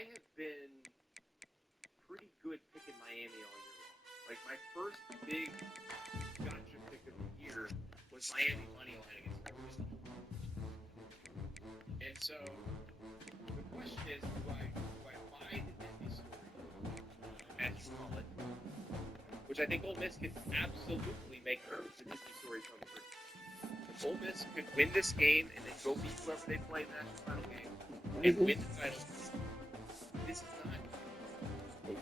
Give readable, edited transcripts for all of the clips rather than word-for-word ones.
I have been pretty good picking Miami all year long. Like, my first big gotcha pick of the year was Miami money line against Florida. And so, the question is, do I buy the Disney story, as you call it, which I think Ole Miss could absolutely make the Disney story come true. If Ole Miss could win this game and then go beat whoever they play in the national title game and win the title, this is not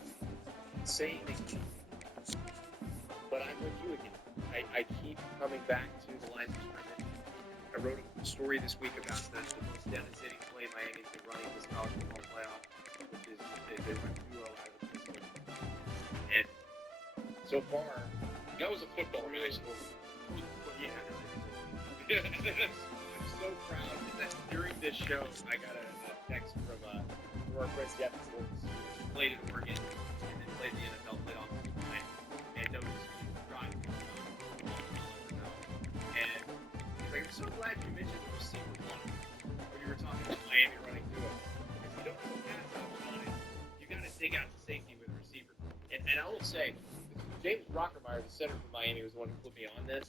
saying they can. But I'm with you again. I keep coming back to the lines of scrimmage. I wrote a story this week about the most devastating play Miami's been running this college football playoff, which is they went 2-0 out of the pistol. And so far, that was a football game. Yeah, I'm so proud that during this show, I got a text from our friend Jeff Sports, who played at Oregon and then played the NFL, played offensive line, and noticed driving and like, I'm so glad you mentioned the receiver one when you were talking about Miami running through it. If you don't put that on it, you got to dig out the safety with the receiver. And I will say, James Brockermeyer, the center for Miami, was the one who put me on this.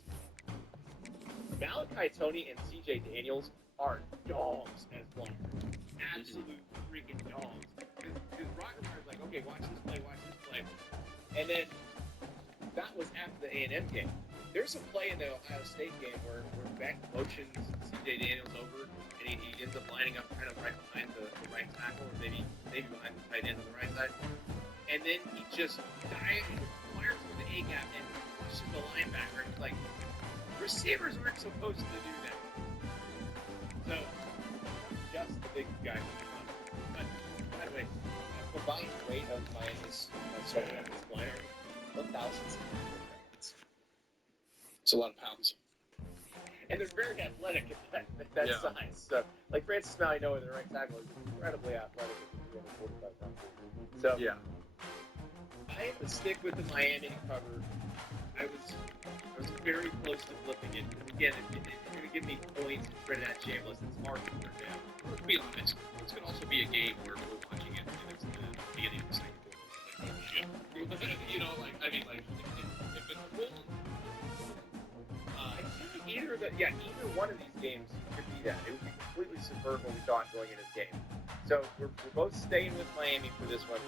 Malachi Tony and C.J. Daniels are dogs as blockers. Absolute freaking dogs. Because Brockermeyer's like, okay, watch this play. And then that was after the A&M game. There's a play in the Ohio State game where Beck motions C.J. Daniels over, and he ends up lining up kind of right behind the right tackle, or maybe behind the tight end on the right side. And then he just fires through the A-gap and pushes the linebacker. It's like, receivers aren't supposed to do that. So, just the big guy. But, by the way, combined weight of Miami's liner, 1,000. It's a lot of pounds. And they're very athletic at that size. So, like Francis Malignaggi, the right tackle, is incredibly athletic at 245 pounds. So, yeah. I have to stick with the Miami cover. I was very close to flipping it. Because again, if you're going to give me points and Trinidad Shameless, it's hard to turn down. To be honest, it's going to also be a game where we're watching it and it's the beginning of the second quarter. Like, oh shit. You know, like, I mean, like, if it's full, I think either one of these games could be that. It would be completely subvert what we thought going into this game. So we're both staying with Miami for this one.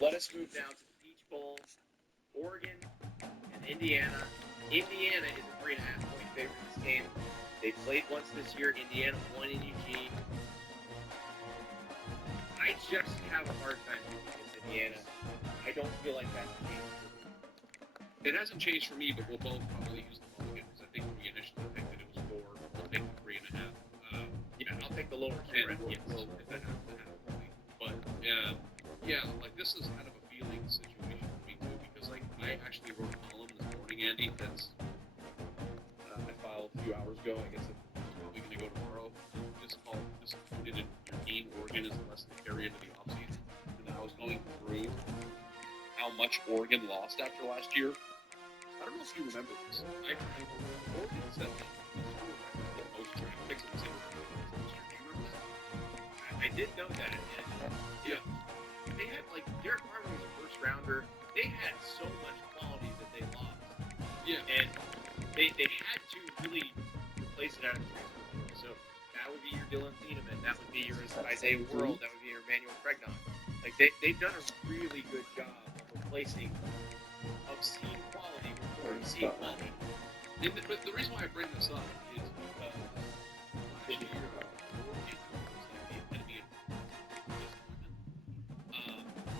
Let us move now to the Peach Bowl, Oregon and Indiana. Indiana is a 3.5-point favorite in this game. They played once this year. Indiana won in Eugene. I just have a hard time picking against Indiana. I don't feel like that's changed. It hasn't changed for me, but we'll both probably use the mulligan because I think when we initially picked it, it was 4. We'll take the 3.5. I'll take the lower two. We'll hit that half point. But yeah, like this is kind of a feeling situation for me too, because like I actually wrote a column this morning, Andy, that's I filed a few hours ago. I guess it's probably going to go tomorrow. Just put it in your team much Oregon lost after last year. I don't know if you remember this. Oregon said that the most draft picks in the single season last year. Do you remember that? I did know that. And, Yeah. They had, like, Derek Farmer was a first rounder. They had so much quality that they lost. Yeah. And they had to really replace it out of the transfer. So that would be your Dylan Thieneman. That would be your Isaiah World. That would be your Emmanuel Pregnon. Like, they've done a really good job of replacing obscene quality with more obscene quality. But the reason why I bring this up is because last year, Oregon was like the epitome of disappointment.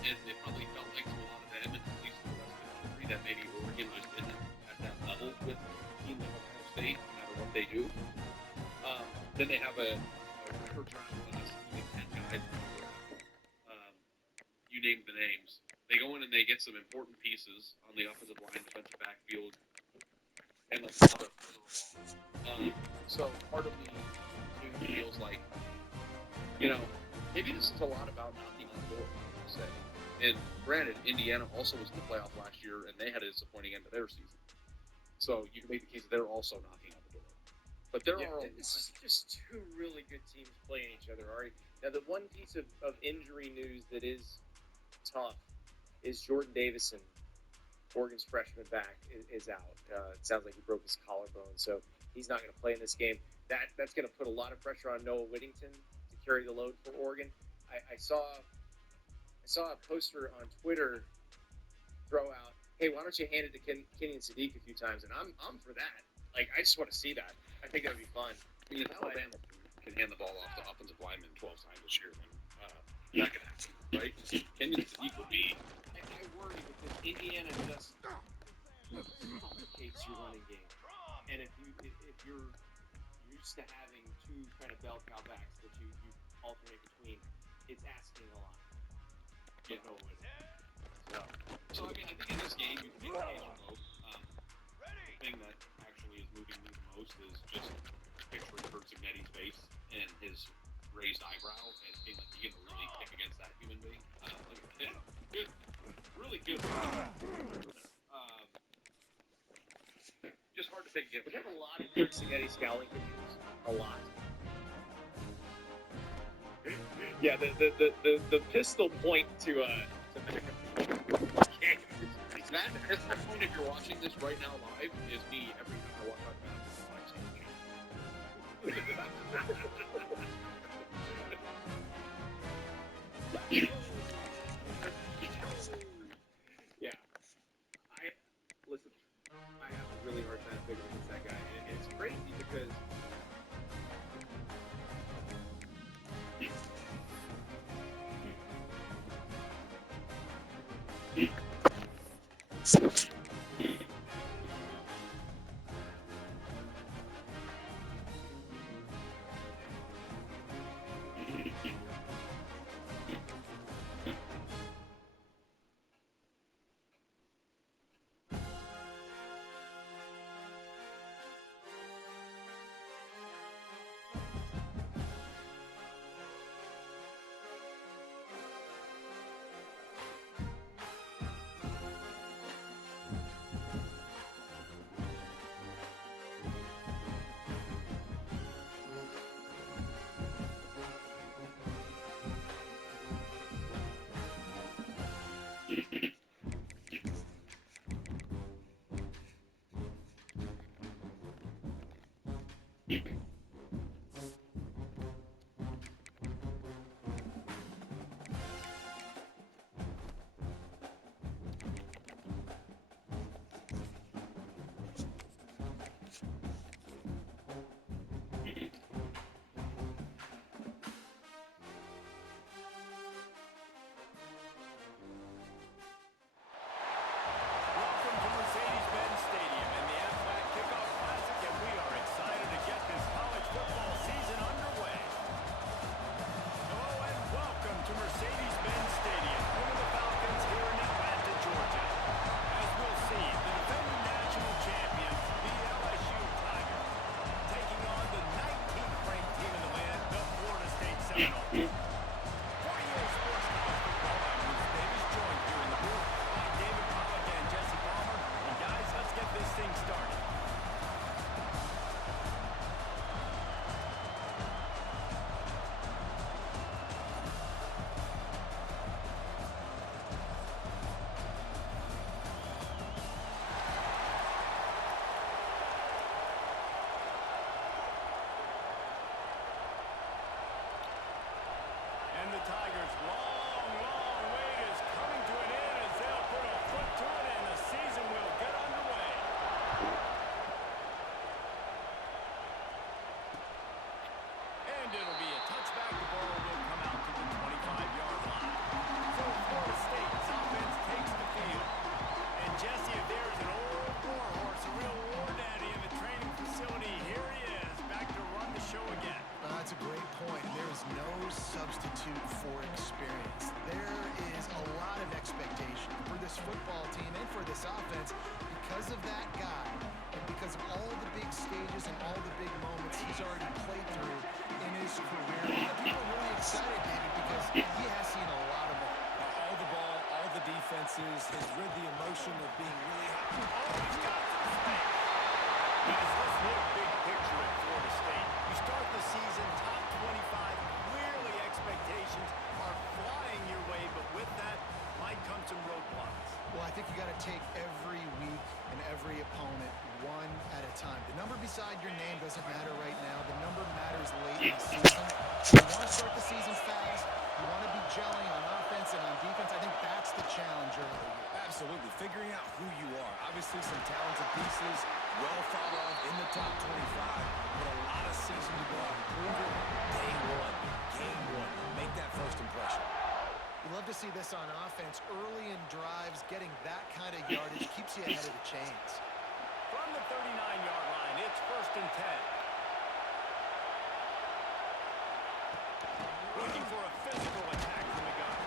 And it probably felt like to a lot of them, and at least to the rest of the country, that maybe Oregon just isn't at that level with teams like Ohio State, no matter what they do. Then they have a record draft class, including 10 guys. You name the names. They go in and they get some important pieces on the offensive line, defensive backfield, and a lot of so part of me too feels like, maybe this is a lot about knocking on the door, per se. And granted, Indiana also was in the playoff last year, and they had a disappointing end of their season. So you can make the case that they're also knocking on the door. But there are This is just two really good teams playing each other, Ari. Now, the one piece of injury news that is tough is Jordan Davison, Oregon's freshman back, is out. It sounds like he broke his collarbone, so he's not going to play in this game. That's going to put a lot of pressure on Noah Whittington to carry the load for Oregon. I saw a poster on Twitter throw out, "Hey, why don't you hand it to Kenyon Sadiq a few times?" And I'm for that. Like, I just want to see that. I think that would be fun. I mean, if Alabama can hand the ball off to offensive linemen 12 times this year, then that can happen, right? Kenyon Sadiq would be. I worry because Indiana just complicates your running game, and if you're used to having two kind of bell cow backs that you alternate between, it's asking a lot. Yeah. No way. So I mean, I think in this game you can make a case for both. The thing that actually is moving me the most is just picturing Kurt Zignetti's face and his raised eyebrow and being like, you can really kick against that human being. Good, really good. Just hard to pick against. We have a lot of Kurt Zignetti scouting pictures. A lot. Yeah, the pistol point to That point, if you're watching this right now live, is me every time I walk out of the Yeah. Listen, I have a really hard time figuring against that guy. And it's crazy because this offense because of that guy and because of all the big stages and all the big moments he's already played through in his career. A lot of people are really excited, David, because he has seen a lot of ball. All the defenses, has rid the emotion of being really hot. Oh, he's got some space. Guys, let's look big picture at Florida State. You start the season top 25. Clearly expectations are flying your way, but with that might come some roadblocks. Well, I think you got to take every week and every opponent one at a time. The number beside your name doesn't matter right now. The number matters late in the season. So you want to start the season fast. You want to be gelling on offense and on defense. I think that's the challenge early here. Absolutely. Figuring out who you are. Obviously some talented pieces, well thought of in the top 25, but a lot of season to go out and prove it. Day one, game one. Make that first impression. You love to see this on offense. Early in drives, getting that kind of yardage keeps you ahead of the chains. From the 39-yard line, it's 1st and 10. Looking for a physical attack from the gun.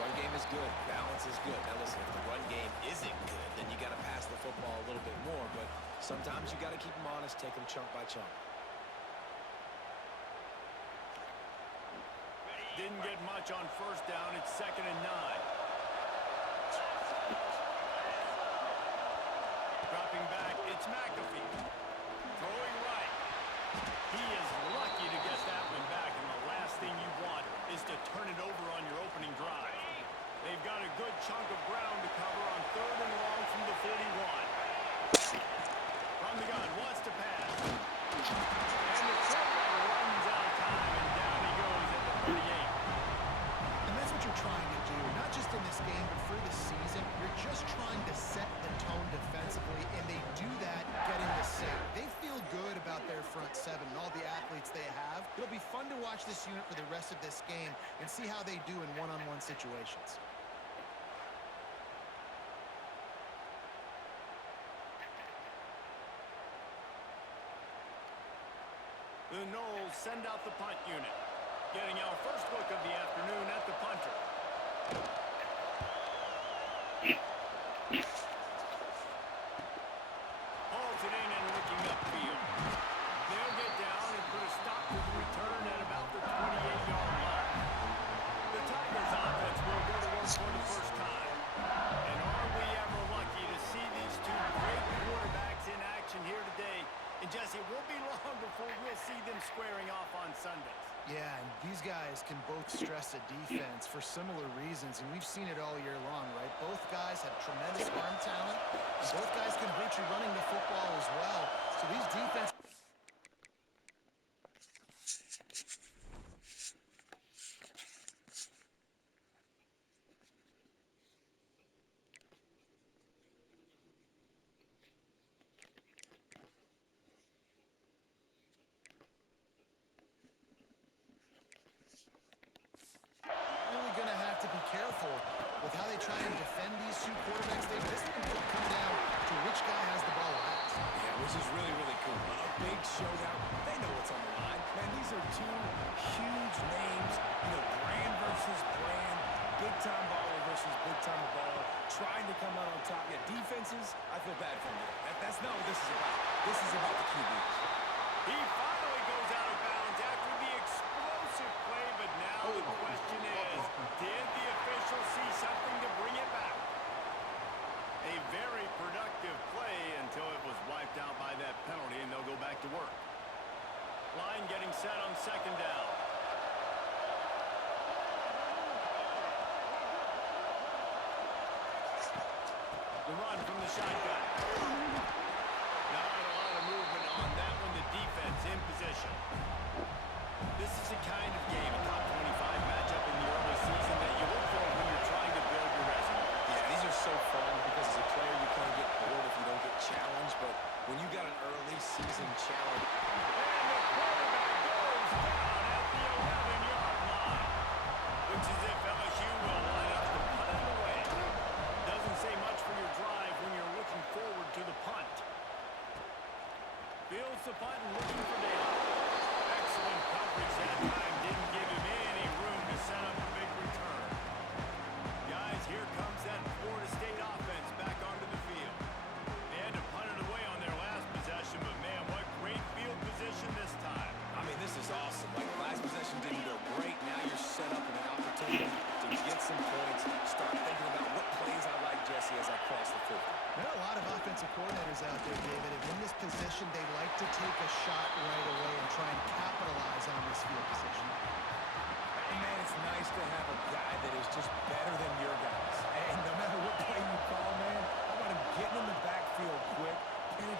Run game is good. Balance is good. Now listen, if the run game isn't good, then you got to pass the football a little bit more. But sometimes you got to keep them honest, take them chunk by chunk. Didn't get much on 1st down. It's 2nd and 9. Dropping back, it's McAfee. Throwing right. He is lucky to get that one back, and the last thing you want is to turn it over on your opening drive. They've got a good chunk of ground to cover on 3rd and long from the 41. From the gun, wants to pass. And the quarterback runs out of time, and down he goes at the 38. And that's what you're trying to do, not just in this game, but for the season. You're just trying to set the tone defensively, and they do that getting the sack. They feel good about their front seven and all the athletes they have. It'll be fun to watch this unit for the rest of this game and see how they do in one-on-one situations. The Knowles send out the punt unit. Getting our first look of the afternoon at the punter. Hauls it in and looking upfield. They'll get down and put a stop to the return at about the 28-yard line. The Tigers offense will go to work for the first time. And are we ever lucky to see these two great quarterbacks in action here today? And Jesse, it won't be long before we'll see them squaring off on Sundays. Yeah, and these guys can both stress a defense for similar reasons, and we've seen it all year long, right? Both guys have tremendous arm talent, and both guys can hurt you running the football as well. So these defense... really going to have to be careful with how they try and defend these two quarterbacks. This one will come down to which guy has the ball last. Yeah, which is really, really cool. A big showdown. They know what's on the line. Man, these are two huge names. You know, brand versus brand. Big-time baller versus big-time baller. Trying to come out on top. Yeah, defenses, I feel bad for them. That's not what this is about. This is about the QBs. He finally goes out of bounds after the explosive play, but now the question is, did the official see something to bring it back? A very productive play until it was wiped out by that penalty, and they'll go back to work. Line getting set on 2nd down. The run from the shotgun. Not a lot of movement on that one. The defense in position. This is the kind of game, a top 25 matchup in the early season that you look for when you're trying to build your resume. Yeah, these are so fun because as a player you kind of get bored if you don't get challenged, but when you got an early season challenge... And the quarterback goes down at the 11-yard line. Looks as if LSU will line up to punt it away. Doesn't say much for your drive when you're looking forward to the punt. Fields the punt and looking for Dale. Excellent coverage that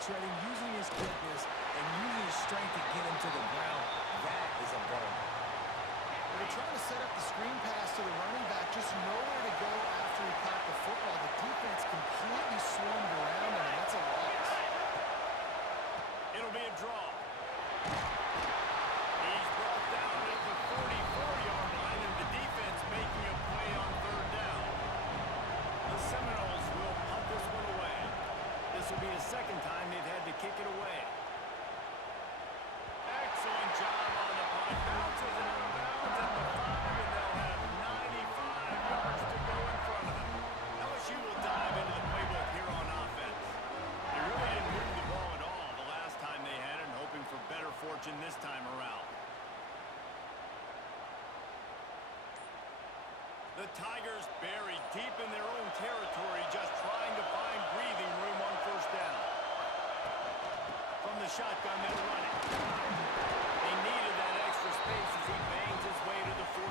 penetrating, using his quickness, and using his strength to get him to the ground. That is a burn. They're trying to set up the screen pass to the running back, just nowhere to go after he caught the football. The defense completely swarmed around him, and that's a loss. It'll be a draw. He's brought down at the 44-yard line, and the defense making a play on third down. The Seminoles will punt this one away. This will be the second time they've had to kick it away. Excellent job on the punt. Bounces it out of bounds at the 5, and they'll have 95 yards to go in front of them. LSU will dive into the playbook here on offense. They really didn't move the ball at all the last time they had it, and hoping for better fortune this time around. The Tigers buried deep in their own territory, just trying to find breathing room on first down. From the shotgun, they'll run it. They needed that extra space as he bangs his way to the 14.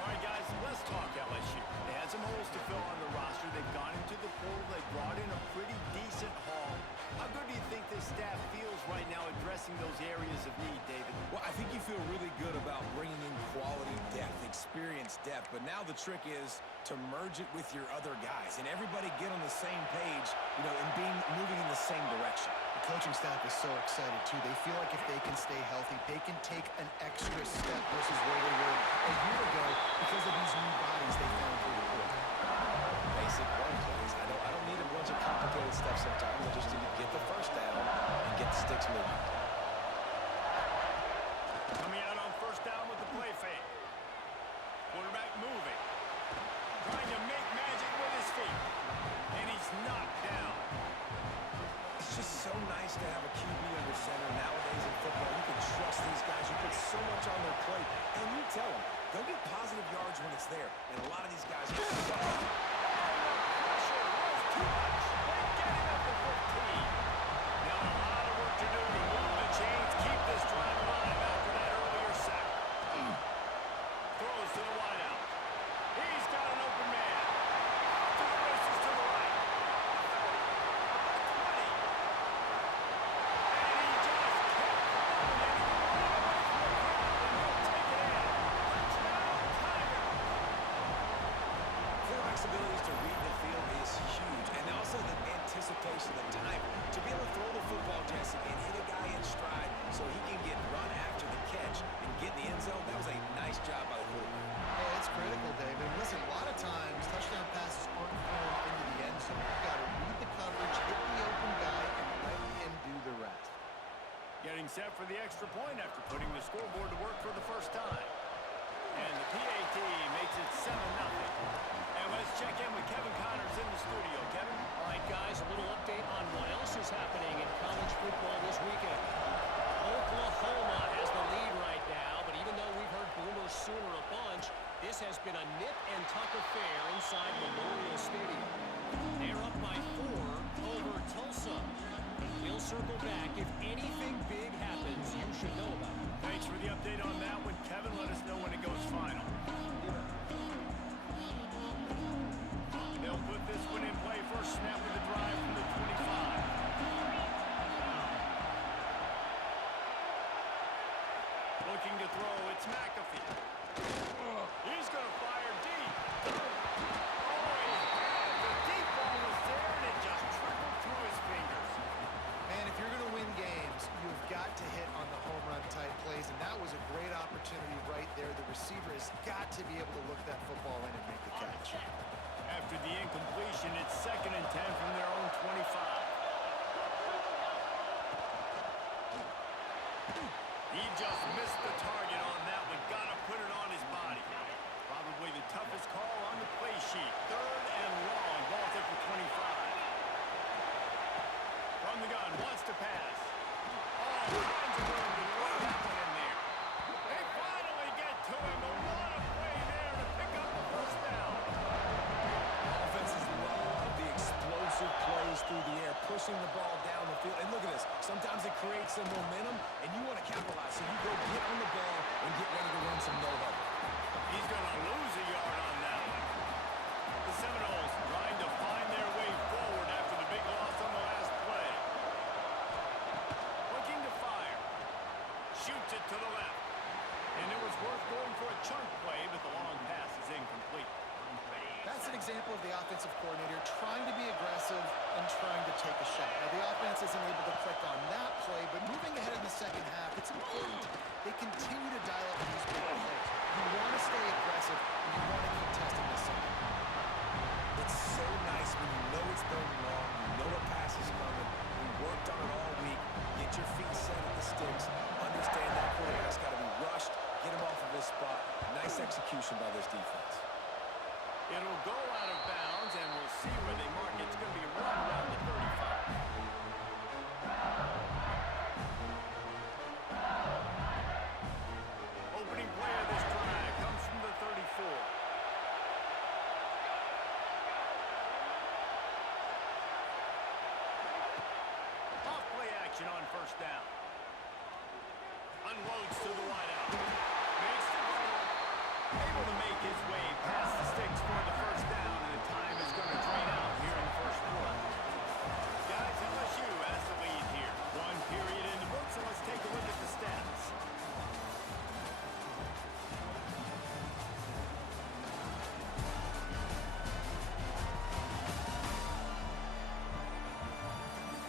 All right, guys, let's talk LSU. They had some holes to fill on the roster. They've gone into the portal. They brought in a pretty decent haul. How good do you think this staff feels right now addressing those areas of need, David? Well, I think you feel really good about bringing in quality depth, experience depth, but now the trick is to merge it with your other guys and everybody get on the same page, and moving in the same direction. The coaching staff is so excited, too. They feel like if they can stay healthy, they can take an extra step versus where they were a year ago because of these new bodies they found through the portal. Basic run plays. I don't need a bunch of complicated stuff sometimes. I just need to get the first down and get the sticks moving. Coming out on first down with the play fake. Quarterback moving. Trying to make magic with his feet. And he's knocked down. It's just so nice to have a QB under center nowadays in football. You can trust these guys. You put so much on their plate. And you tell them, they'll get positive yards when it's there. And a lot of these guys get sucked. Pressure was too much. They get him at the 15. Now a lot of work to do to move the chains, keep this drive alive after that earlier sack. Throws to the wideout. He's got an open man. Off to the races to the right. 20. And he just kept running, and he ran away from the crowd, and he'll take it in. Touchdown, Tiger. Quarterback's abilities to read the field is huge. And also the anticipation, the time to be able to throw the football, Jesse, and hit a guy in stride so he can get run after the catch and get in the end zone. That was a nice job by the quarterback. Oh, it's critical, David. Listen, a lot of times touchdown passes aren't thrown into the end zone. You've got to read the coverage, hit the open guy, and let him do the rest. Getting set for the extra point after putting the scoreboard to work for the first time. And the PAT makes it 7-0. And let's check in with Kevin Connors in the studio. Kevin? All right, guys, a little update on what else is happening in college football this weekend. Oklahoma has the lead right now, but even though we've heard Boomer Sooner a bunch, this has been a nip and tuck affair inside Memorial Stadium. They're up by 4 over Tulsa. We'll circle back. If anything big happens, you should know about it. Thanks for the update on that one, Kevin. Let us know when it goes final. They'll put this one in play. First snap of the drive from the 25. Looking to throw, it's McAfee. He's going to fire deep. Oh, the deep ball was there, and it just trickled through his fingers. Man, if you're going to win games, you've got to hit on the home run type plays, and that was a great opportunity right there. The receiver has got to be able to look that football in and make the catch. After the incompletion, it's 2nd and 10 from their own 25. He just missed the target on that one. Got to put it on his body. Probably the toughest call on the play sheet. 3rd and long. Ball's up for 25. From the gun, wants to pass. All kinds of room to throw that one in there. They finally get to him, but what a play there to pick up the first down. Offenses love the explosive plays through the air, pushing the ball down the field. And look at this. Sometimes it creates some momentum, and you want to capitalize. So you go get on the ball and get ready to run some no-huddle. He's going to lose a yard on that one. The Seminoles trying to find their way forward after the big loss on the last play. Gets it to the left. And it was worth going for a chunk play, but the long pass is incomplete. That's an example of the offensive coordinator trying to be aggressive and trying to take a shot. Now, the offense isn't able to click on that play, but moving ahead in the second half, it's important they continue to dial up these big plays. You want to stay aggressive, and you want to keep testing the second half. It's so nice when you know it's third and long, you know a pass is coming, we worked on it all week, get your feet set at the sticks, understand that quarterback's got to be rushed, get him off of his spot. Nice execution by this defense. It'll go out of bounds, and we'll see where they mark it. It's going to be right around the 35. Opening play of this drive comes from the 34. Off play action on first down. Unloads to the wideout. Makes the goal. Able to make his way past the sticks for the first down, and the time is going to drain out here in the first quarter. Guys, LSU has the lead here. One period in the books, and let's take a look at the stats.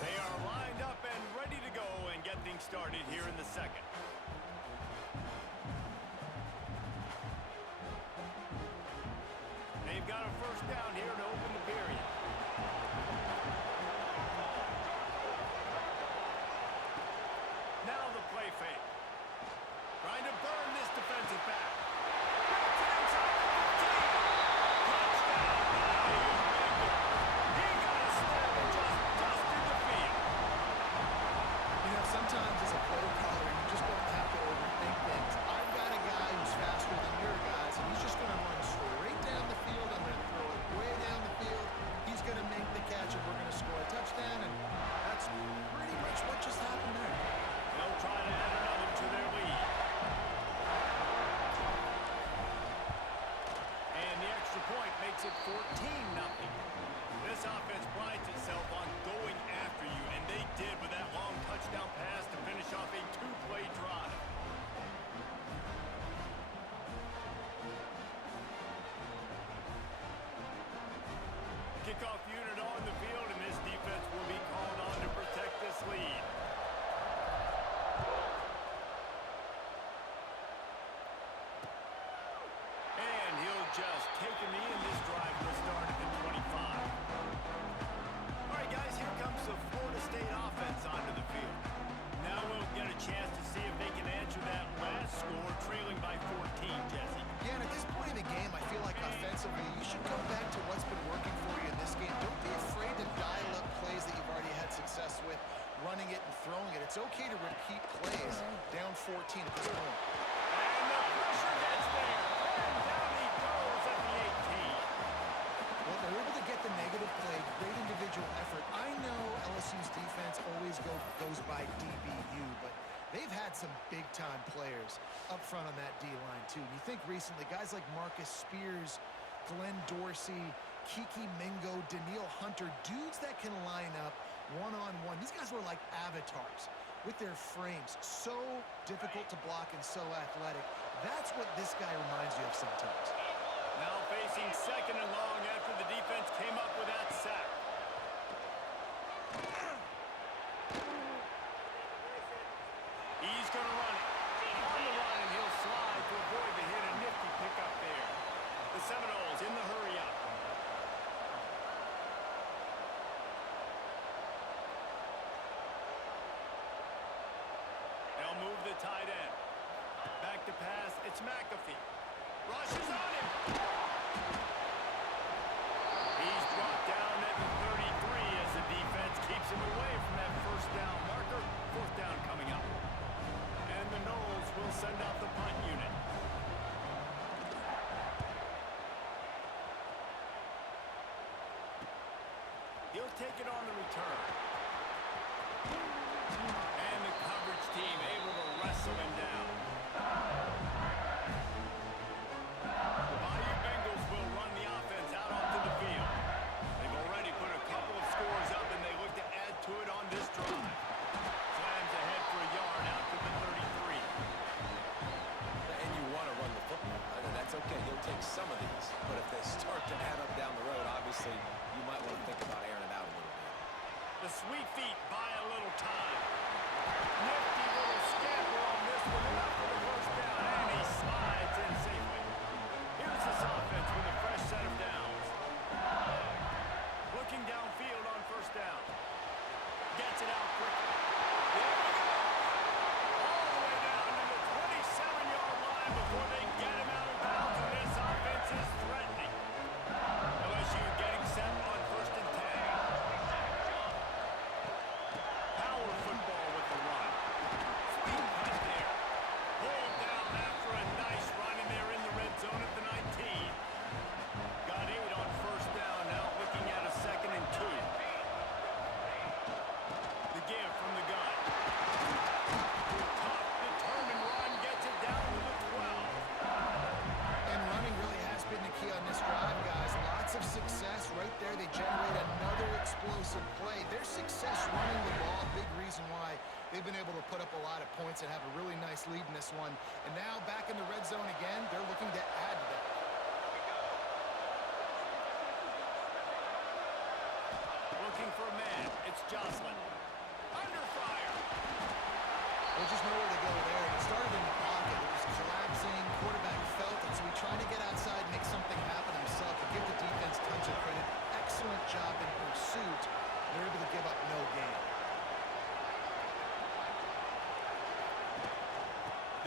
They are lined up and ready to go and get things started here in the second. They've got a first down here to open the period. Now the play fake. Trying to burn this defensive back. Gets it inside the 15. Touchdown. He got a step and just dusted the field. You know, sometimes as a play caller, you just don't have to overthink things. I've got a guy who's faster than your guys, and he's just going to run straight down the field. I'm going to throw it way down the field. He's going to make the catch, and we're going to score a touchdown, and that's pretty much what just happened there. They'll try to add another to their lead. And the extra point makes it 14-0. This offense prides itself on going after you, and they did with that long touchdown pass to finish off a two-play drive. Kickoff unit on the field, and this defense will be called on to protect this lead. And he'll just take a knee, and this drive will start at the 25. All right, guys, here comes the Florida State offense onto the field. Now we'll get a chance to see if they can answer that last score, trailing by 14, Jesse. Yeah, and at this point in the game, I feel like offensively, you should go back to what's been working for you in this game. Don't be afraid to dial up plays that you've already had success with, running it and throwing it. It's okay to repeat plays down 14 at this point. And the pressure gets there. And down he goes at the 18. Well, they're able to get the negative play, great individual effort. I know LSU's defense always goes by DBU, but they've had some big-time players up front on that D-line, too. And you think recently, guys like Marcus Spears, Glenn Dorsey, Kiki Mingo, Daniil Hunter, dudes that can line up one-on-one. These guys were like avatars with their frames. So difficult to block and so athletic. That's what this guy reminds you of sometimes. Now facing second and long after the defense came up with that sack. He's going to run it. On the run, and he'll slide to avoid the hit. A nifty pickup there. The Seminoles in the hurry up. They'll move the tight end. Back to pass. It's McAfee. Rushes on him. He's brought down at the 33 as the defense keeps him away from that first down marker. Fourth down coming up. And the Noles will send out the punt unit. He'll take it on the return. And the coverage team able to wrestle him down. The Bayou Bengals will run the offense out onto the field. They've already put a couple of scores up, and they look to add to it on this drive. Slams ahead for a yard out to the 33. take some of these, but if they start to add up down the road, obviously you might want to think about airing it out a little bit. The sweet feet buy a little time. Nifty little scamper on this one, enough for the first down, and he slides in safely. Here's this offense with a fresh set of downs. Looking downfield on first down. Gets it out quickly. There we go. All the way down to the 27-yard line before they get him out of bounds, and this offense is threatening. LSU getting set on first and 10. Power football with the run. Sweet cut there. Pulled down after a nice run, and they're in the red zone at the 19. Got 8 on first down, now looking at a 2nd and 2. The give from the gun. Tough, determined run, gets it down to the 12. And running really has been the key on this drive, guys. Lots of success right there. They generate another explosive play. Their success running the ball, big reason why they've been able to put up a lot of points and have a really nice lead in this one. And now back in the red zone again, they're looking to add to that. Looking for a man. It's Jocelyn. Under fire. There's just nowhere to go there. It started in the pocket. It was collapsing. Quarterback felt it, so he tried to get outside and make something happen himself. But give the defense tons of credit. Excellent job in pursuit. They're able to give up no gain.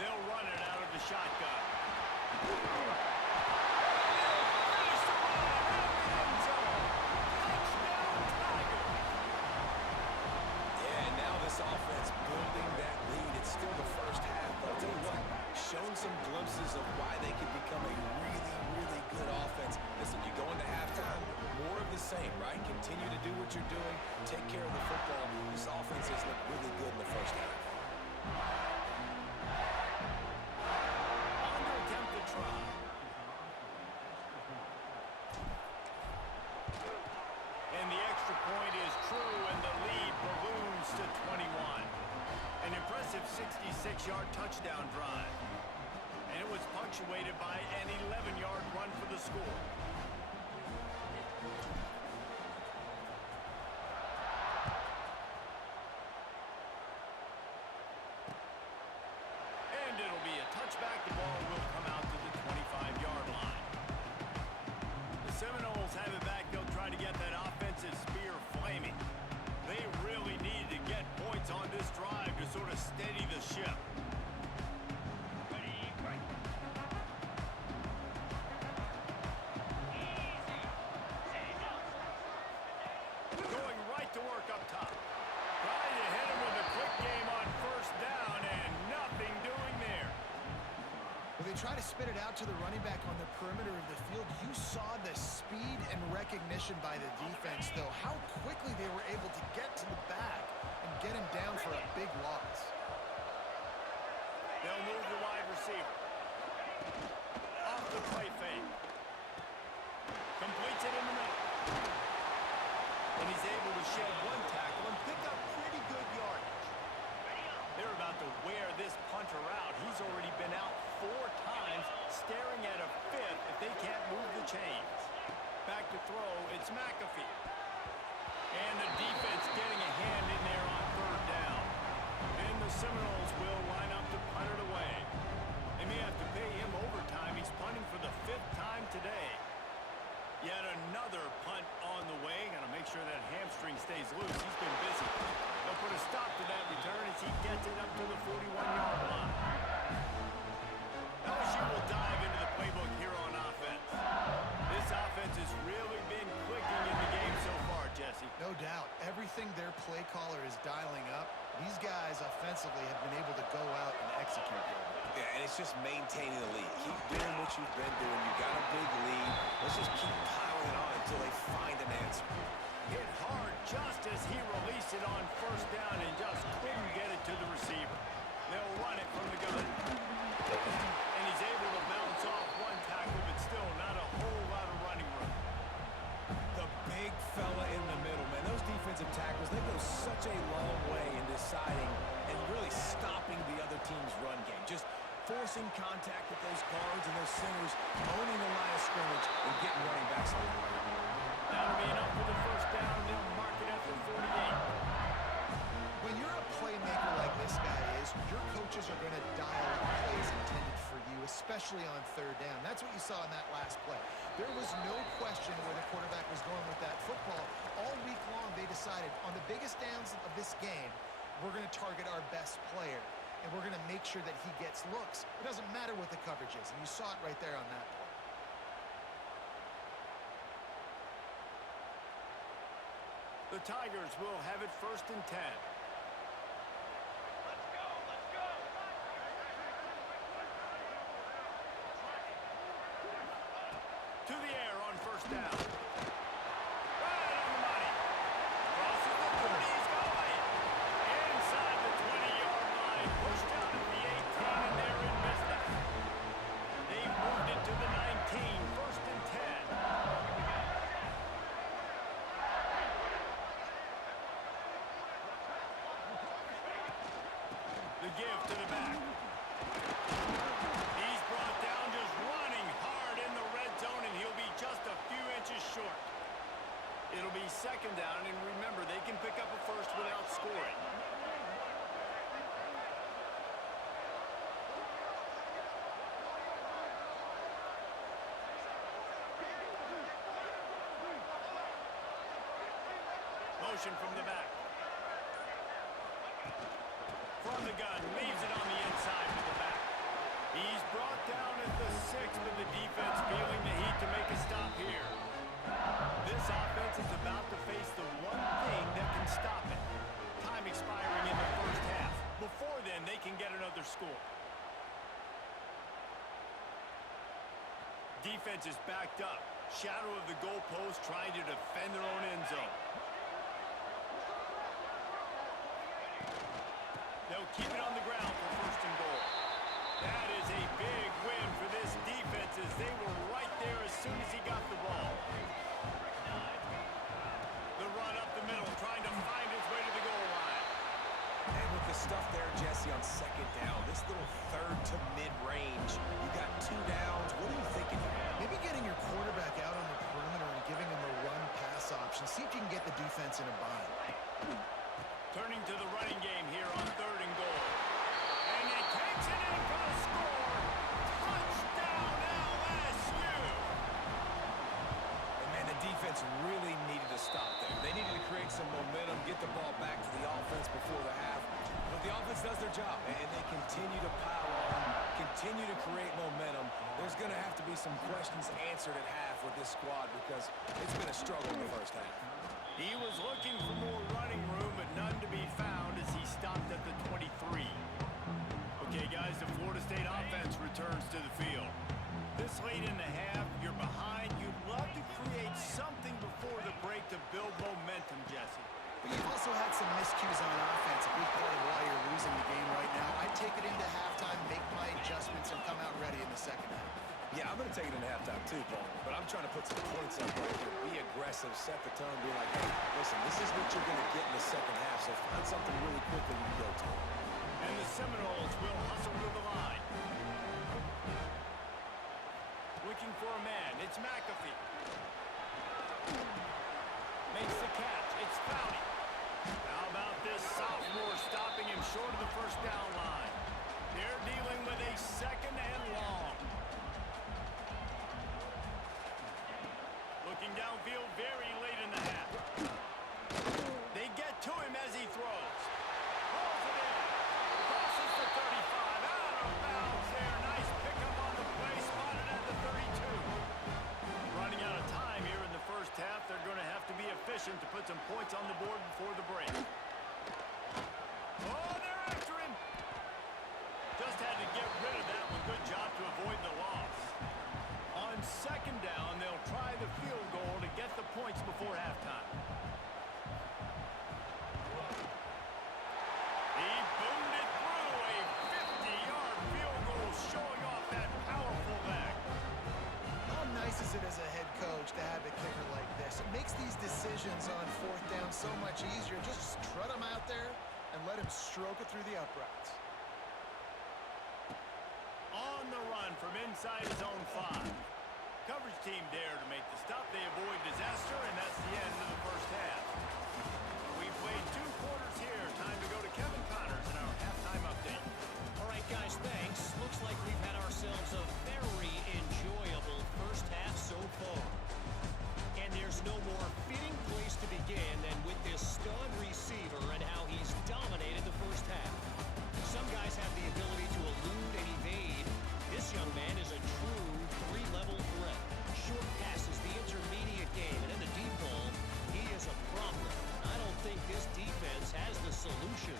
They'll run it out of the shotgun. Yeah, and now this offense building that lead. It's still the first half, but I'll tell you what, shown some glimpses of why they could become a really, really good offense. Listen, you go into halftime, more of the same, right? Continue to do what you're doing, take care of the football. This offense has looked really good in the first half. On to attempt the try. And the extra point is true, and the lead balloons to 21. An impressive 66-yard touchdown drive. And it was punctuated by an 11-yard run for the score. And it'll be a touchback. The ball will come out to the 25-yard line. The Seminoles have it back. They'll try to get that offensive spear flaming. They really need to get points on this drive to sort of steady the ship. Going right to work up top. Trying to hit him with a quick game on first down, and nothing doing there. When they try to spit it out to the running back on the perimeter of the field, you saw the speed and recognition by the defense, though. How quickly they were able to get to the back and get him down for a big loss. They'll move the wide receiver. Off the play fake. Completes it in the middle. And he's able to shed one tackle and pick up pretty good yardage. They're about to wear this punter out. He's already been out 4 times, staring at a 5th if they can't move the chains. Back to throw, it's McAfee. And the defense getting a hand in there on 3rd down. And the Seminoles will line up to punt it away. They may have to pay him overtime. He's punting for the 5th time today. Yet another punt on the way. Got to make sure that hamstring stays loose. He's been busy. They'll put a stop to that return as he gets it up to the 41-yard line. LSU will dive into the playbook here on offense. This offense has really been clicking in the game so far, Jesse. No doubt. Everything their play caller is dialing up, these guys offensively have been able to go out and execute. Yeah, and it's just maintaining the lead. Keep doing what you've been doing. You got a big lead. Let's just keep piling it on until they find an answer. Hit hard just as he released it on first down and just couldn't get it to the receiver. They'll run it from the gun. And he's able to bounce off one tackle, but still not a whole lot of running room. The big fella in the middle, man. Those defensive tackles, they go such a long way in deciding and really stopping the other team's run game. Just forcing contact. contact with those guards and those centers, owning the line of scrimmage and getting running backs on the way. That'll be enough for the first down. They'll mark it at the 48. When you're a playmaker like this guy is, your coaches are going to dial up plays intended for you, especially on third down. That's what you saw in that last play. There was no question where the quarterback was going with that football. All week long, they decided on the biggest downs of this game, we're going to target our best player, and we're going to make sure that he gets looks. It doesn't matter what the coverage is, and you saw it right there on that play. The Tigers will have it 1st and 10. To the air on 1st down. Right on the money. Crosses the 30. He's going. Inside the 20-yard line. Pushed out at the 18, and they're in business. They've moved it to the 19. 1st and 10. The give to the back. He's brought down just running hard in the red zone, and he'll be just a few inches short. It'll be 2nd down, and remember, they can pick up a first without scoring. Motion from the back. From the gun, leaves it on the inside with the back. He's brought down at the 6, but the defense feeling the heat to make a stop here. This offense is about to face the one thing that can stop it. Time expiring in the first half. Before then, they can get another score. Defense is backed up. Shadow of the goalpost trying to defend their own end zone. They'll keep it on the ground for 1st and goal. That is a big win for this defense as they were right there as soon as he got the ball. The run up the middle, trying to find his way to the goal line. And with the stuff there, Jesse, on 2nd down, this little 3rd to mid-range, you got 2 downs. What are you thinking here? Maybe getting your quarterback out on the perimeter and giving him a run-pass option. See if you can get the defense in a bind. Turning to the running game here on 3rd and goal. And he takes it in for the score. Touchdown, LSU! And man, the defense really needed to stop there. They needed to create some momentum, get the ball back to the offense before the half. But the offense does their job, and they continue to pile on, continue to create momentum. There's going to have to be some questions answered at half with this squad because it's been a struggle in the first half. He was looking for more running room, but none to be found as he stopped at the 23. Okay, guys, the Florida State offense returns to the field. This late in the half, you're behind. You'd love to create something before the break to build momentum, Jesse. But you've also had some miscues on offense, a big part of why you're losing the game right now. I'd take it into halftime, make my adjustments, and come out ready in the second half. Yeah, I'm going to take it into halftime too, Paul. But I'm trying to put some points up right here. Be aggressive, set the tone, be like, hey, listen, this is what you're going to get in the second half, so find something really quickly you can go to. And the Seminoles will hustle to the line. Looking for a man. It's McAfee. Makes the catch. It's Foudy. How about this sophomore stopping him short of the 1st down line? They're dealing with a 2nd and long. Looking downfield very late in the half. They get to him as he throws. Pulls it in. Crosses the 35. Out of bounds there. Nice pickup on the play. Spotted at the 32. Running out of time here in the first half. They're going to have to be efficient to put some points on the board before the break. Oh, they're after him. Just had to get rid of that one. Good job to avoid the loss. On 2nd down, they'll try the field goal to get the points before halftime. He boomed it through a 50-yard field goal, showing off that powerful leg. How nice is it as a head coach to have a kicker like this? It makes these decisions on 4th down so much easier. Just strut him out there and let him stroke it through the uprights. On the run, inside his own 5. Coverage team there to make the stop. They avoid disaster, and that's the end of the first half. We've played 2 quarters here. Time to go to Kevin Connors in our halftime update. All right, guys, thanks. Looks like we've had ourselves a very enjoyable first half so far. And there's no more fitting place to begin than with this stud receiver and how he's dominated the first half. Some guys have the ability to elude and evade. This young man is a true 3-level threat. Short passes, the intermediate game, and in the deep ball, he is a problem. I don't think this defense has the solution.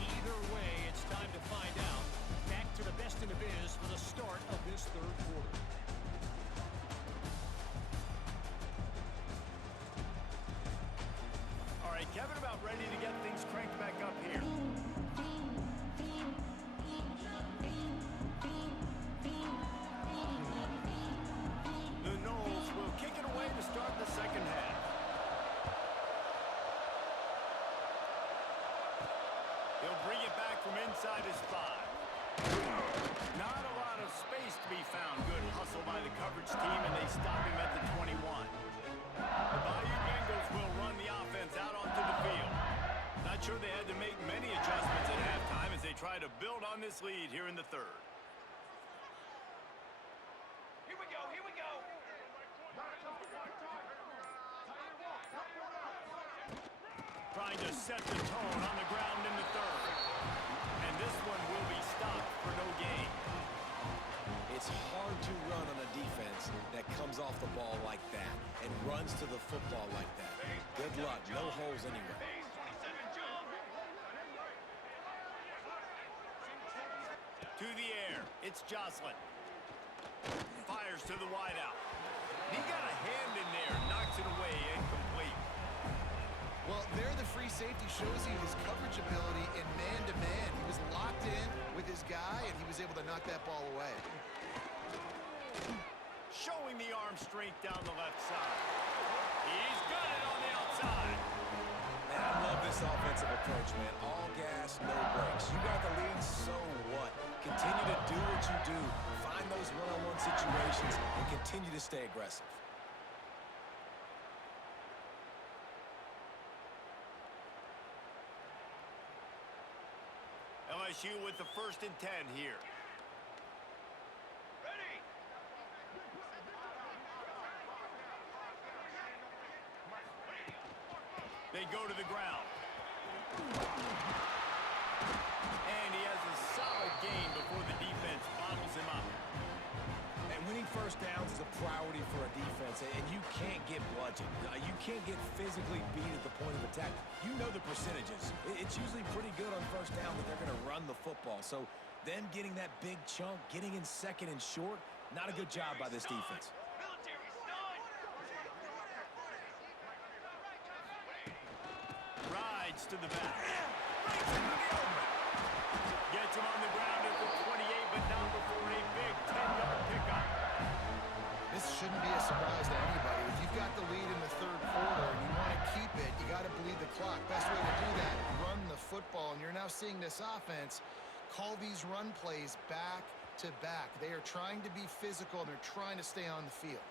Either way, it's time to find out. Back to the best in the biz for the start of this third quarter. All right, Kevin, about ready to get things cranked back up here. The Knowles will kick it away to start the second half. He'll bring it back from inside his 5. Not a lot of space to be found. Good hustle by the coverage team, and they stop him at the 21. The Bayou Bengals will run the offense out onto the field. Not sure they had to make many adjustments at halftime as they try to build on this lead here in the third. Here we go, here we go. Trying to set the tone on the ground in the third. And this one will be stopped for no gain. It's hard to run on a defense that comes off the ball like that and runs to the football like that. Good luck. No holes anywhere. To the air. It's Jocelyn. Fires to the wideout. He got a hand in there. Knocks it away. Incomplete. Well, there the free safety shows you his coverage ability in man-to-man. He was locked in with his guy, and he was able to knock that ball away. Showing the arm strength down the left side. He's got it on the outside. Man, I love this offensive approach, man. All gas, no brakes. You got the lead, so what? Continue to do what you do. Find those one-on-one situations and continue to stay aggressive. LSU with the 1st and 10 here. Ready. They go to the ground. And he has a solid gain before the defense bottles him up. And winning first downs is a priority for a defense, and you can't get bludgeoned. You can't get physically beat at the point of attack. You know the percentages. It's usually pretty good on first down that they're going to run the football. So them getting that big chunk, getting in second and short, not a good job by this defense. Military stun. Rides to the back. Gets him on the ground at the 28, but not before a big 10-yard pickup. This shouldn't be a surprise to anybody. If you've got the lead in the third quarter and you want to keep it, you got to bleed the clock. Best way to do that, run the football. And you're now seeing this offense call these run plays back to back. They are trying to be physical, and they're trying to stay on the field.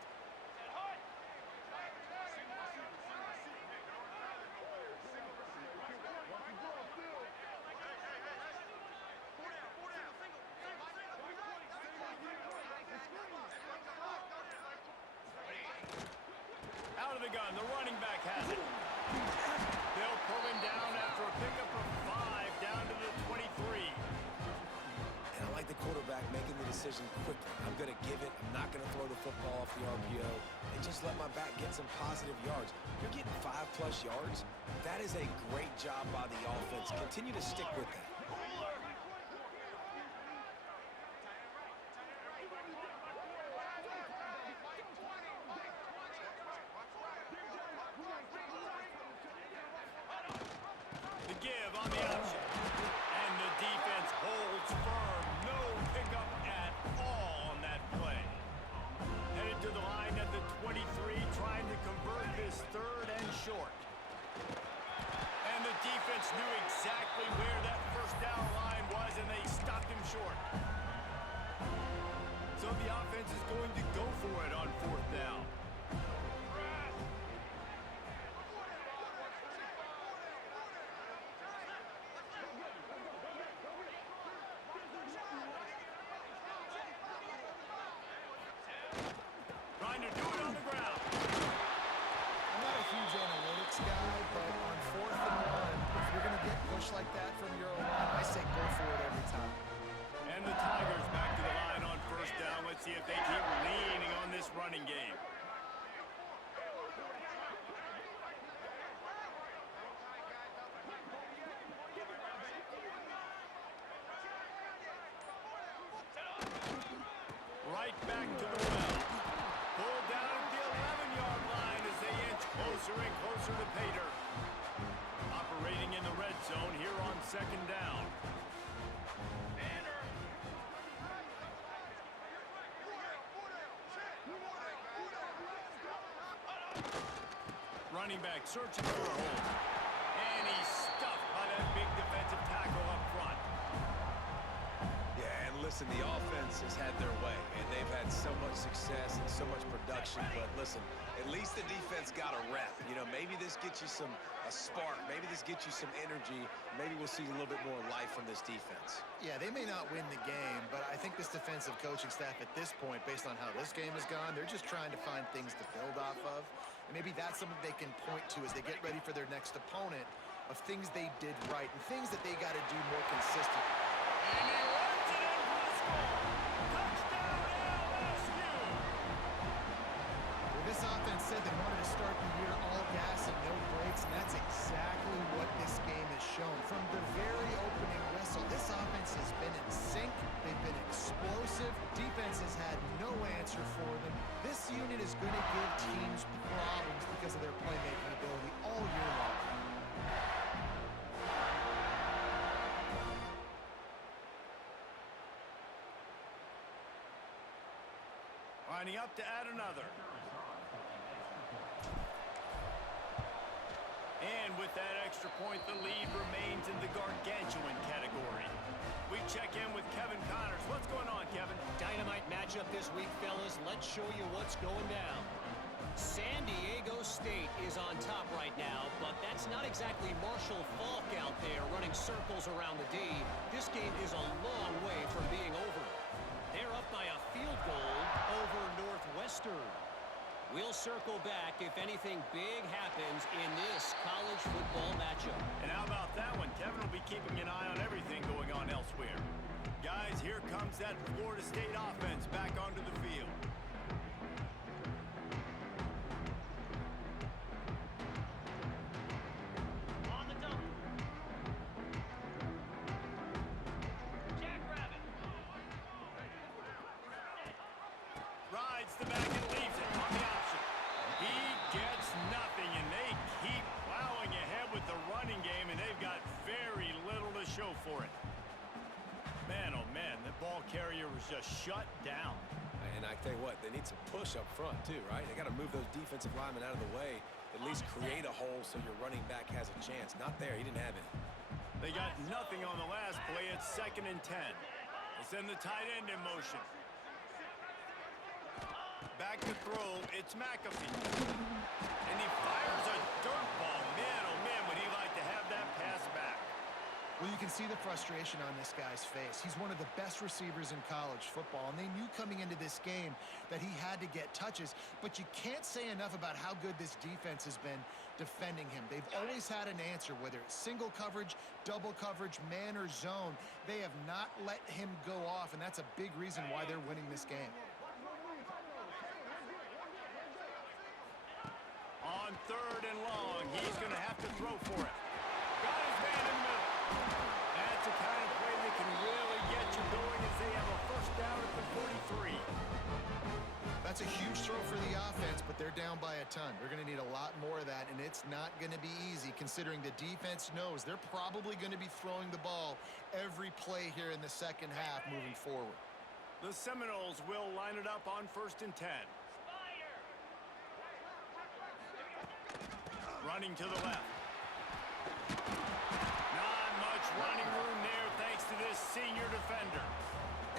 Out of the gun, the running back has it. They'll pull him down after a pickup of 5 down to the 23. And I like the quarterback making the decision quickly. I'm going to give it. I'm not going to throw the football off the RPO and just let my back get some positive yards. You're getting 5+ yards. That is a great job by the offense. Continue to stick with that. The give on the option. And the defense holds firm. No pickup at all on that play. Headed to the line at the 23, trying to convert this 3rd and short. And the defense knew exactly where that first So the offense is going to go for it on 4th down. Trying to do it on the ground. I'm not a huge analytics guy, but on 4th and 1, if you're going to get pushed like that from your own line, I say go for it every time. And the Tigers back to the line on 1st down. Let's see if they keep leaning on this running game. Right back to the well. Pulled down at the 11-yard line as they inch closer and closer to pay dirt. Operating in the red zone here on 2nd down. Running back searching for a hole. And he's stuffed by that big defensive tackle up front. Yeah, and listen, the offense has had their way, and they've had so much success and so much production. But listen, at least the defense got a rep. You know, maybe this gets you a spark. Maybe this gets you some energy. Maybe we'll see a little bit more life from this defense. Yeah, they may not win the game, but I think this defensive coaching staff at this point, based on how this game has gone, they're just trying to find things to build off of. And maybe that's something they can point to as they get ready for their next opponent, of things they did right and things that they got to do more consistent. And he runs it in for the score. Touchdown, LSU! Well, this offense said they wanted to start the year all gas and no brakes, and that's exactly what this game has shown. From the very opening whistle, this offense has been in sync. They've been explosive. Defense has had no answer for them. This unit is going to give teams problems because of their playmaking ability all year long. Lining up to add another. And with that extra point, the lead remains in the gargantuan category. We check in with Kevin Connors. What's going on, Kevin? Dynamite matchup this week, fellas. Let's show you what's going down. San Diego State is on top right now, but that's not exactly Marshall Faulk out there running circles around the D. This game is a long way from being over. They're up by a field goal over Northwestern. We'll circle back if anything big happens in this college football matchup. And how about that one? Kevin will be keeping an eye on everything going on elsewhere. Guys, here comes that Florida State offense back onto the field. On the double. Jackrabbit. Rides the back and leaves it on the option. He gets nothing, and they keep plowing ahead with the running game, and they've got very little to show for it. Man, oh man, the ball carrier was just shut down. And I tell you what, they need some push up front too, right? They got to move those defensive linemen out of the way, at least create a hole so your running back has a chance. Not there, he didn't have it. They got nothing on the last play. It's 2nd and 10. They send the tight end in motion. Back to throw, it's McAfee. And he fires a dirt ball. Man, oh man, would he like to have that pass back. Well, you can see the frustration on this guy's face. He's one of the best receivers in college football, and they knew coming into this game that he had to get touches, but you can't say enough about how good this defense has been defending him. They've always had an answer, whether it's single coverage, double coverage, man, or zone. They have not let him go off, and that's a big reason why they're winning this game. On 3rd and long, he's going to have to throw for it. Got his man in the middle. That's the kind of play that can really get you going as they have a 1st down at the 43. That's a huge throw for the offense, but they're down by a ton. They're going to need a lot more of that, and it's not going to be easy considering the defense knows they're probably going to be throwing the ball every play here in the second half moving forward. The Seminoles will line it up on 1st and 10. Running to the left. Not much running room there thanks to this senior defender.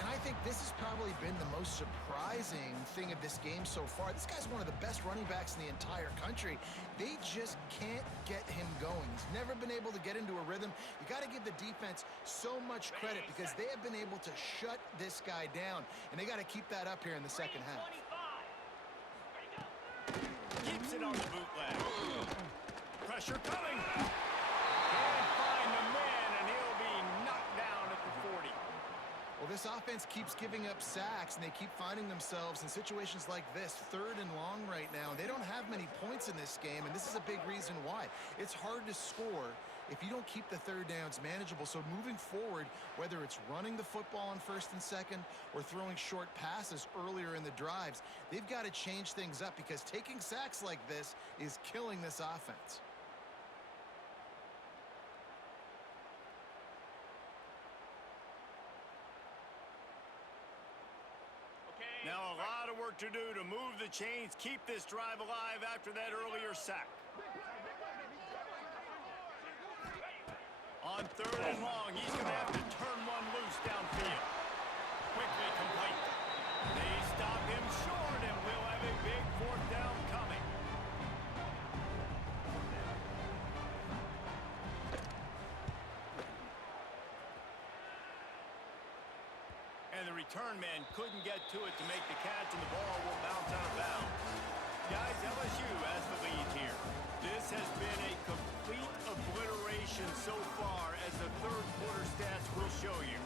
And I think this has probably been the most most surprising thing of this game so far. This guy's one of the best running backs in the entire country. They just can't get him going. He's never been able to get into a rhythm. You got to give the defense so much credit because they have been able to shut this guy down, and they got to keep that up here in the second half. Keeps it on the bootleg. Pressure coming. Can't find the man, and he'll be knocked down at the 40. Well, this offense keeps giving up sacks, and they keep finding themselves in situations like this, 3rd and long right now. They don't have many points in this game, and this is a big reason why. It's hard to score if you don't keep the 3rd downs manageable. So moving forward, whether it's running the football on 1st and 2nd or throwing short passes earlier in the drives, they've got to change things up because taking sacks like this is killing this offense. Now a lot of work to do to move the chains, keep this drive alive after that earlier sack. On 3rd and long, he's going to have to turn one loose downfield. Quickly complete. They stop him short, and we'll have a big 4th down coming. And the return man couldn't get to it to make the catch, and the ball will bounce out of bounds. Guys, LSU has the lead here. This has been a complete obliteration so far, as the 3rd quarter stats will show you.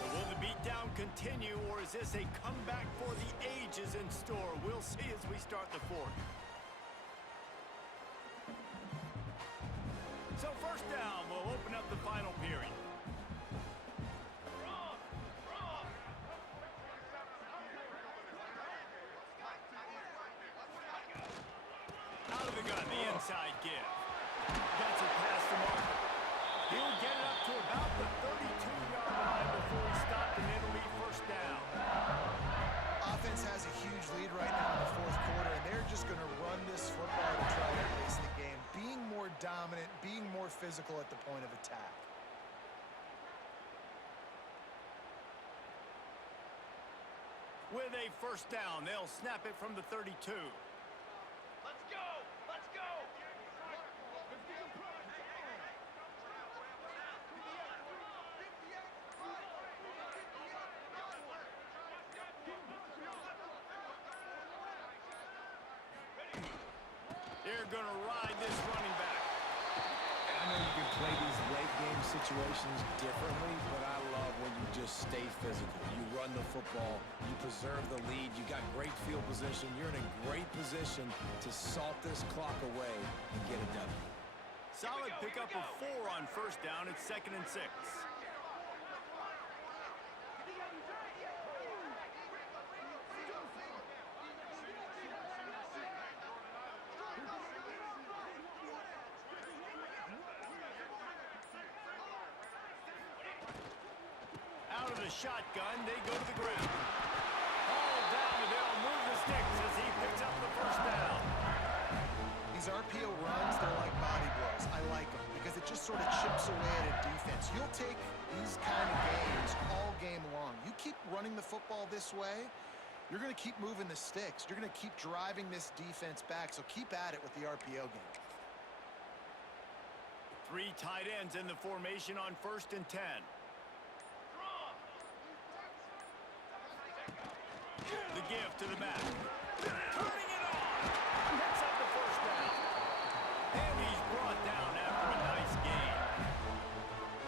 So will the beatdown continue, or is this a comeback for the ages in store? We'll see as we start the 4th. So 1st down will open up the final period. Out of the gun, the inside give. Gets it past the marker. He'll get it up to about the 32-yard line before he stopped and it'll be 1st down. Offense has a huge lead right now in the 4th quarter, and they're just going to run this football to try to place the game. Being more dominant, being more physical at the point of attack. With a 1st down, they'll snap it from the 32. Let's go! Let's go! They're going to ride this running back. I know you can play these late game situations differently, but I love when you just stay physical. You run the football, you preserve the lead, you got great field position, you're in a great position to salt this clock away and get it done. Solid pickup of 4 on 1st down. It's 2nd and 6. Out of the shotgun, they go to the ground. Ball down, and they'll move the sticks as he picks up the 1st down. These RPO runs, they're like body blows. I like them because it just sort of chips away at a defense. You'll take these kind of games all game long. You keep running the football this way, you're going to keep moving the sticks. You're going to keep driving this defense back, so keep at it with the RPO game. 3 tight ends in the formation on 1st and 10. The give to the back. Turning it on. Picks up the 1st down. And he's brought down after a nice gain.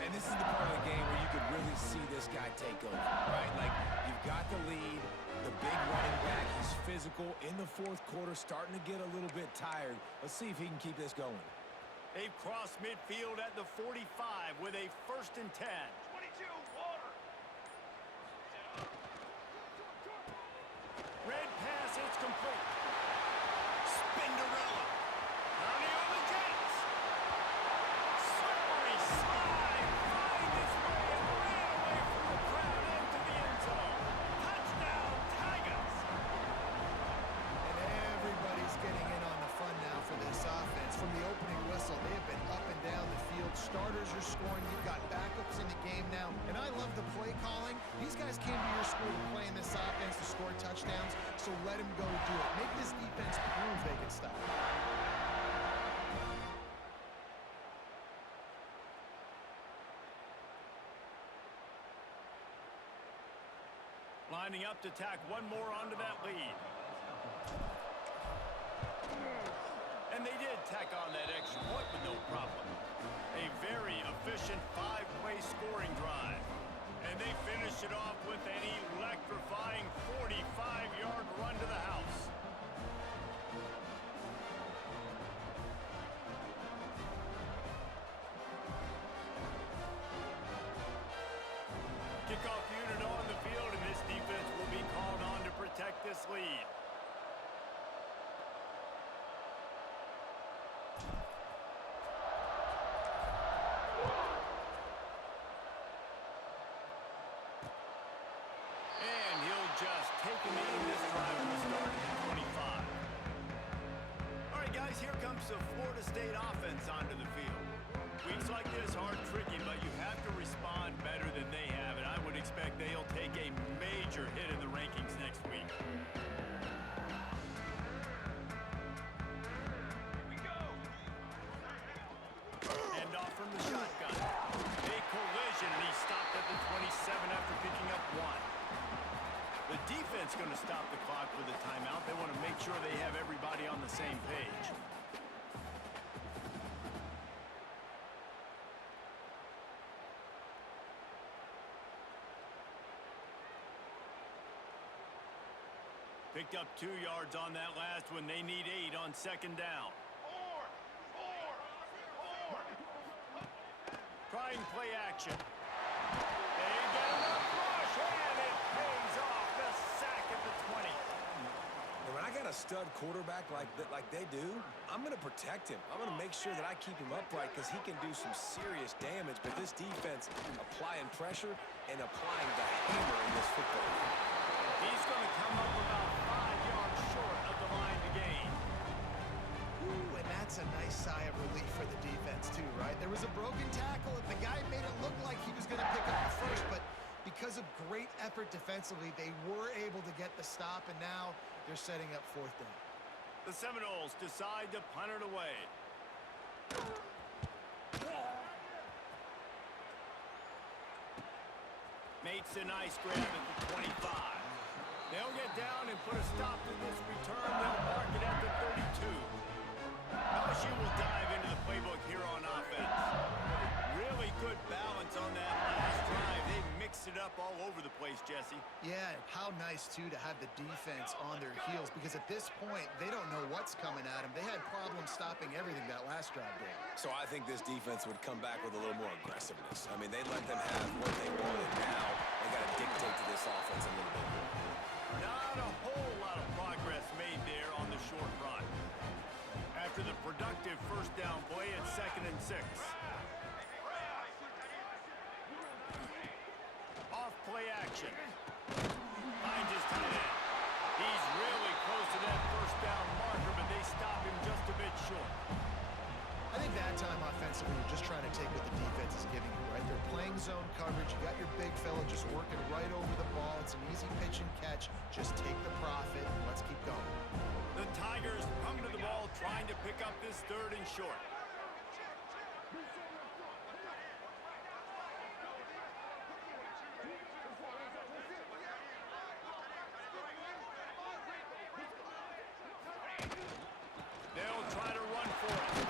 And this is the part of the game where you could really see this guy take over, right? Like, you've got the lead, the big running back, he's physical in the 4th quarter, starting to get a little bit tired. Let's see if he can keep this going. They've crossed midfield at the 45 with a 1st and 10. 22, water! Red pass, it's complete. Spinderella. Turning on the Jets. Slippery slide. Find his way and ran away from the crowd into the end zone. Touchdown, Tigers. And everybody's getting in on the fun now for this offense. From the opening whistle, they have been up and down the field. Starters are scoring scoring. You've got backups in the game now. And I love the play calling. These guys came to your school to play in this offense to score touchdowns, so let them go do it. Make this defense prove they can stop. Lining up to tack one more onto that lead. And they did tack on that extra point with no problem. A very efficient 5-play scoring drive. And they finish it off with an electrifying 45-yard run to the house. Kickoff unit on the field, and this defense will be called on to protect this lead. And he'll just take him in. This drive will start at 25. All right, guys, here comes the Florida State offense onto the field. Weeks like this are tricky, but you have to respond better than they have, and I would expect they'll take a major hit in the rankings next week. And off from the shotgun. A collision, and he stopped at the 27 after picking up 1. The defense going to stop the clock with a timeout. They want to make sure they have everybody on the same page. Picked up 2 yards on that last one. They need 8 on second down. Trying play action. They get enough rush, and it pays off. The sack at the 20. And when I got a stud quarterback like they do, I'm going to protect him. I'm going to make sure that I keep him upright because he can do some serious damage. But this defense applying pressure and applying the hammer in this football game. He's going to come up about 5 yards short of the line to gain. Ooh, and that's a nice sigh of relief for the defense too, right? There was a broken tackle, and the guy made it look like he was going to pick up the first, but because of great effort defensively, they were able to get the stop, and now they're setting up 4th down. The Seminoles decide to punt it away. Makes a nice grab at the 25. They'll get down and put a stop to this return. They'll mark it at the 32. LSU will dive into the playbook here on offense. Really good balance on that last drive. They mixed it up all over the place, Jesse. Yeah, how nice, too, to have the defense on their heels, because at this point, they don't know what's coming at them. They had problems stopping everything that last drive did. So I think this defense would come back with a little more aggressiveness. I mean, they let them have what they wanted. Now they got to dictate to this offense a little bit more. Not a whole lot of progress made there on the short run. After the productive first down play at 2nd and 6. Off play action. Finds his tight end. He's really close to that first down marker, but they stop him just a bit short. I think that time offensively, you're just trying to take what the defense is giving you, right? They're playing zone coverage. You got your big fella just working right over the ball. It's an easy pitch and catch. Just take the profit and let's keep going. The Tigers hung to the ball, trying to pick up this 3rd and short. They'll try to run for it.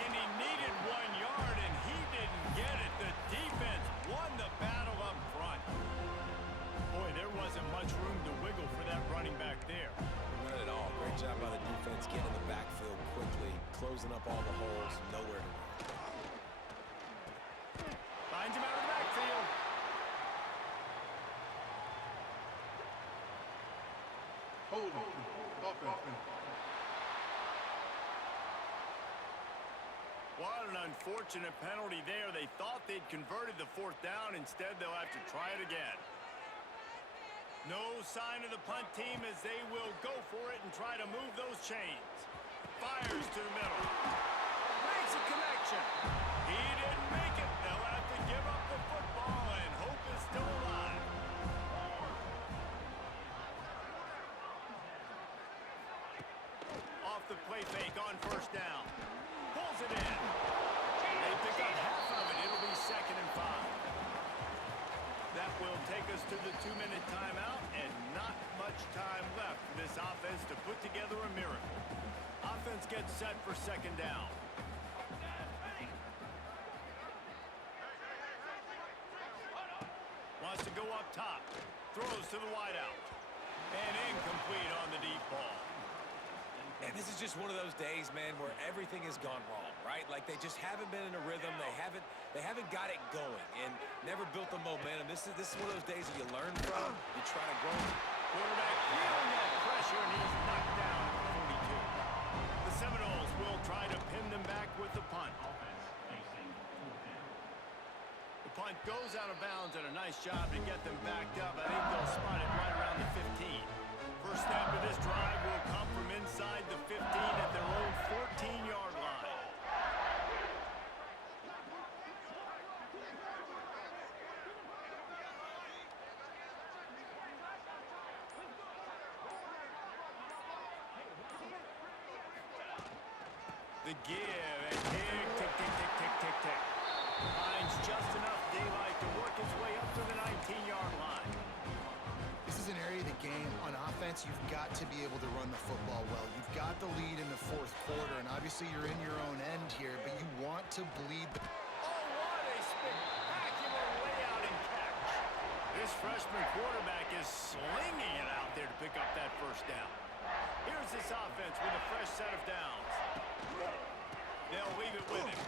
And he needed 1 yard, and he didn't get it. The defense won the battle up front. Boy, there wasn't much room to wiggle for that running back there. Not at all. Great job by the defense getting in the backfield quickly, closing up all the holes, nowhere to run. Finds him out of the backfield. Hold on. Offense. What an unfortunate penalty there. They thought they'd converted the 4th down. Instead, they'll have to try it again. No sign of the punt team as they will go for it and try to move those chains. Fires to the middle. Makes a connection. He didn't make it. They'll have to play fake on first down. Pulls it in. They pick up half of it. It'll be 2nd and 5. That will take us to the 2-minute timeout, and not much time left for this offense to put together a miracle. Offense gets set for 2nd down. Wants to go up top. Throws to the wideout. And incomplete on the deep ball. And this is just one of those days, man, where everything has gone wrong, right? Like they just haven't been in a rhythm. They haven't got it going and never built the momentum. This is one of those days that you learn from. You try to grow. Quarterback feeling that pressure, and he's knocked down at the 42. The Seminoles will try to pin them back with the punt. The punt goes out of bounds, and a nice job to get them backed up. I think they'll spot it right around the 15. First snap of this drive will come from inside the 15 at their own 14-yard line. The give and tick, tick, tick, tick, tick, tick, tick. Finds just enough daylight to work his way up to the 19-yard line. This is an area of the game on offense you've got to be able to run the football well. You've got the lead in the 4th quarter, and obviously you're in your own end here, but you want to bleed the... Oh, what a spectacular layout and catch. This freshman quarterback is slinging it out there to pick up that first down. Here's this offense with a fresh set of downs. They'll leave it with him.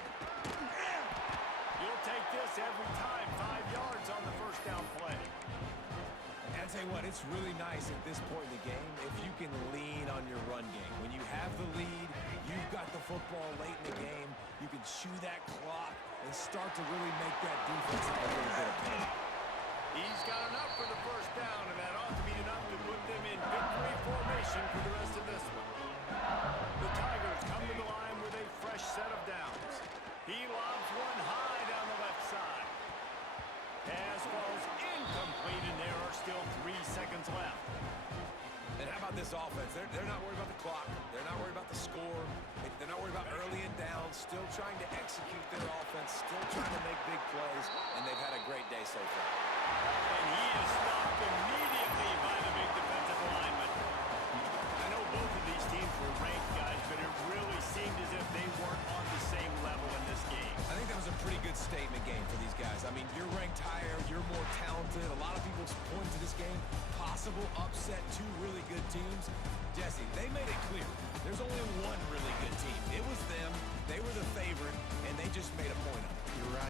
You'll take this every time. 5 yards on the first down play. And I'll tell you what, it's really nice at this point in the game if you can lean on your run game. When you have the lead, you've got the football late in the game, you can chew that clock and start to really make that defense have a little bit of pain. He's got enough for the first down, and that ought to be enough to put them in victory formation for the rest of this one. The Tigers come to the line with a fresh set of downs. He lobs one high down the left side. Pass falls incomplete, and there are still 3 seconds left. And how about this offense? They're not worried about the clock. They're not worried about the score. They're not worried about early and downs. Still trying to execute their offense. Still trying to make big plays. And they've had a great day so far. And he is stopped immediately by the big defensive lineman. I know both of these teams were ranked, guys, but it really seemed as if they weren't on the same level in this game. I think that was a pretty good statement game for these guys. I mean, you're ranked higher. You're more talented. A lot of people point to this game. Possible upset, 2 really good teams. Jesse, they made it clear. There's only one really good team. It was them. They were the favorite, and they just made a point of it. You're right.